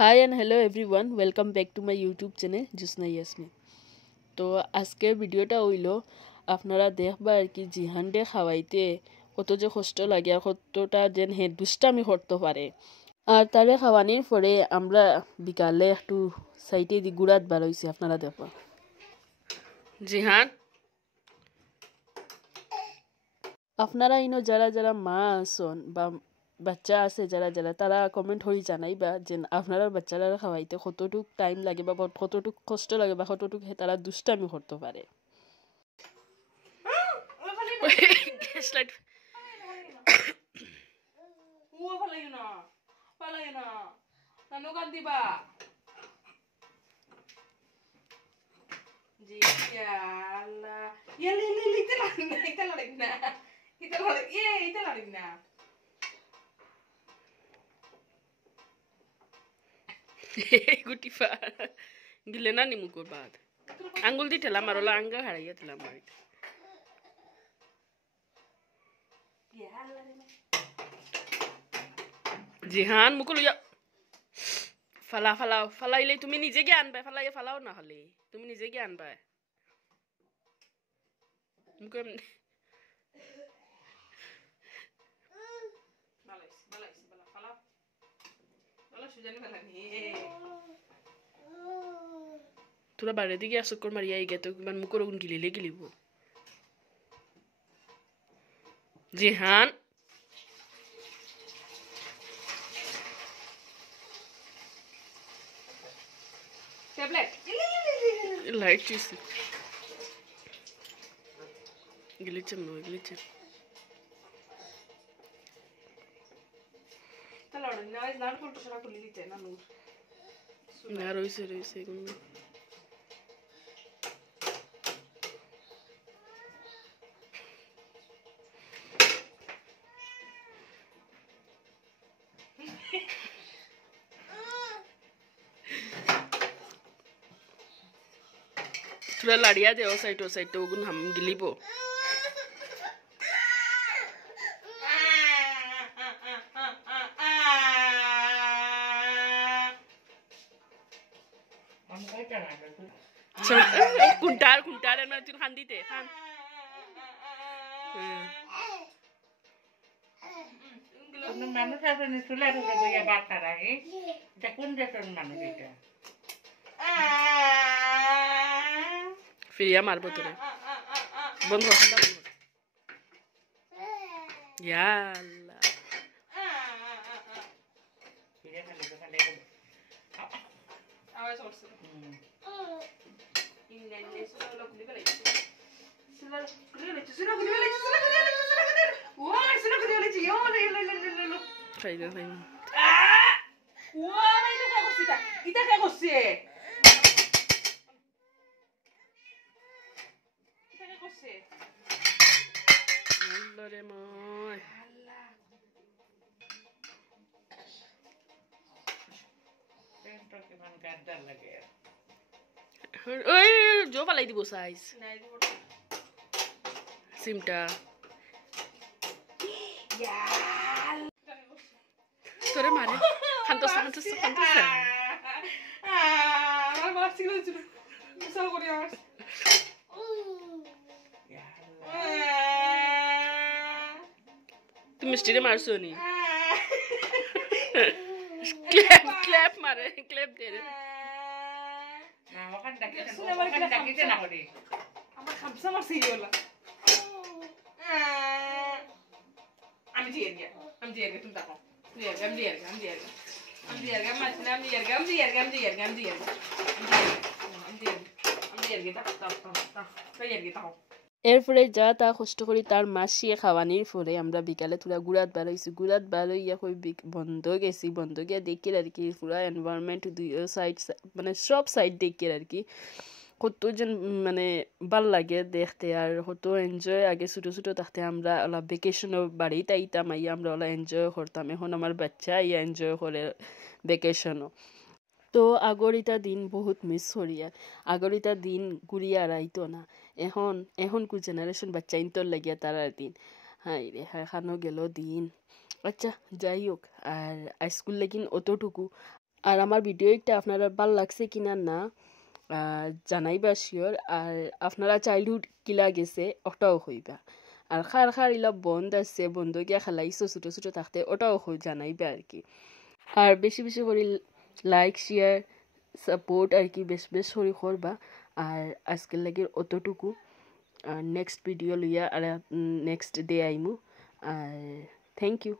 High and hello everyone, welcome back to my YouTube channel Jusna Yasmin. তো আজকের ভিডিওটা হইল আপনারা দেখবা আর কি জিহানডে খাওয়াইতে কত যে কষ্ট লাগে আর কতটা যেন হে দুষ্টামি করতে পারে। আর তারে খাওয়ানির পরে আমরা বিকালে একটু সাইটে দি গুড়াত বার হয়েছি, আপনারা দেখবা। জিহান, আপনারা ইনো যারা যারা মা আসন বা বাচ্চা আছে যারা যারা তারা কমেন্ট হয়ে জানাইবা যে আপনারা বাচ্চারা খাওয়াইতে কতটুক টাইম লাগে বা কতটুক কষ্ট লাগে বা কতটুক তারা দুষ্টামি করতে পারে। গুটি পা গিলে না নিমুকুর বাদ আঙ্গুল দিয়ে ঠেলা মারলা আঙ্গা হারাইয়া ঠেলা মারি জিহান মুকুল ফালা ফালাও ফালাইলে তুমি নিজে গিয়ে আনবা, ফালাইয়া ফালাও না হলে তুমি নিজে গিয়ে আনবা। তোরা বাড়ির দিকে আসক্কর মারিয়া গে তো কিমান মুখর ওগুন গিলিলে গিলিব। জিহান লাইট চিস গিলিচম নো গিলিচম না রইছে রইছে তোরা লাড়িয়া দে ও সাইড ওগুন হাম গিলিব। কুন্টার কুন্টার এর তুই খান দিতে খান মানুষ আছে চুলা ঢুকে দিয়ে বাচ্চা রাখে, এটা কোন দেশের মানুষ? এটা ফিরিয়া মারবো তোরে, বন্ধ কর বন্ধ কর। ইয়া আল্লাহ ফিরে খালি খালি আওয়াজ করছে ইংল্যান্ডে সুলা গুলি বেলাইছে সুলা গুলি বেলাইছে ও সুলা গুলি বেলাইছে ইও লে খাইদা খাই ও এটা কা করছিস এটা কা করছিস এটা কা করছিস আল্লাহ রে মই আল্লাহ পেটটা কেমন গাদ্দার লাগে। ওই জো পালাই দিব সাইজ নাই দিব সিমটা ইয়াল তোরে মারে খান্তস আমার মারছি না ছিল মিসাল করি আমার তুমি মিষ্টিরে মারছো নি ক্ল্যাপ ক্ল্যাপ মারে ক্ল্যাপ দে রে না ওখানে ডাকিতে না করে আমার খামসা মারছি ওলা আমি জিয়ে তুমি দেখো আমি জিয়ে এরপরে যা তা কষ্ট করি তার মাসিয়ে খাওয়ানির পরে আমরা বিকালে তোরা গুড়াত বার হয়েছি, গুড়াত বার হইয়া কই বন্ধ গেছি, বন্ধ গিয়া দেখি আর কি পুরা এনভায়রনমেন্ট দুই সাইড মানে সব সাইড দেখি আর কি কত যেন মানে ভাল লাগে দেখতে আর কত এনজয়। আগে ছোটো ছোটো থাকতে আমরা ওলা ভেকেশনও বাড়িতে আইতাম, আইয়া আমরা ওলা এনজয় করতাম। এখন আমার বাচ্চা ইয়া এনজয় করে ভেকেশনও। তো আগরিতা দিন বহুত মিস করি, আর আগরিতা দিন ঘুরিয়া আইতো না। এখন কু জেনারেশন বাচ্চা ইন্তর লাগিয়া তারা দিন হাই রে হাই খানো গেল দিন। আচ্ছা যাই হোক, আর স্কুল লেকিন অতটুকু আর আমার ভিডিওটা আপনারা ভালো লাগছে কিনা না জানাইবা শিওর। আর আপনারা চাইল্ডহুড কিলা গেছে ওটাও হইবা। আর খার খার ইলা বন্ধ আছে বন্ধ গিয়া খেলাইছো ছোটো ছোটো থাকতে ওটাও জানাইবা আর কি। আর বেশি বেশি করে লাইক শেয়ার সাপোর্ট আর কি বেশ করে করবা। আর আজকের লাগে অতটুকু। নেক্সট ভিডিও লইয়া আর নেক্সট ডে আইমু। আর থ্যাংক ইউ।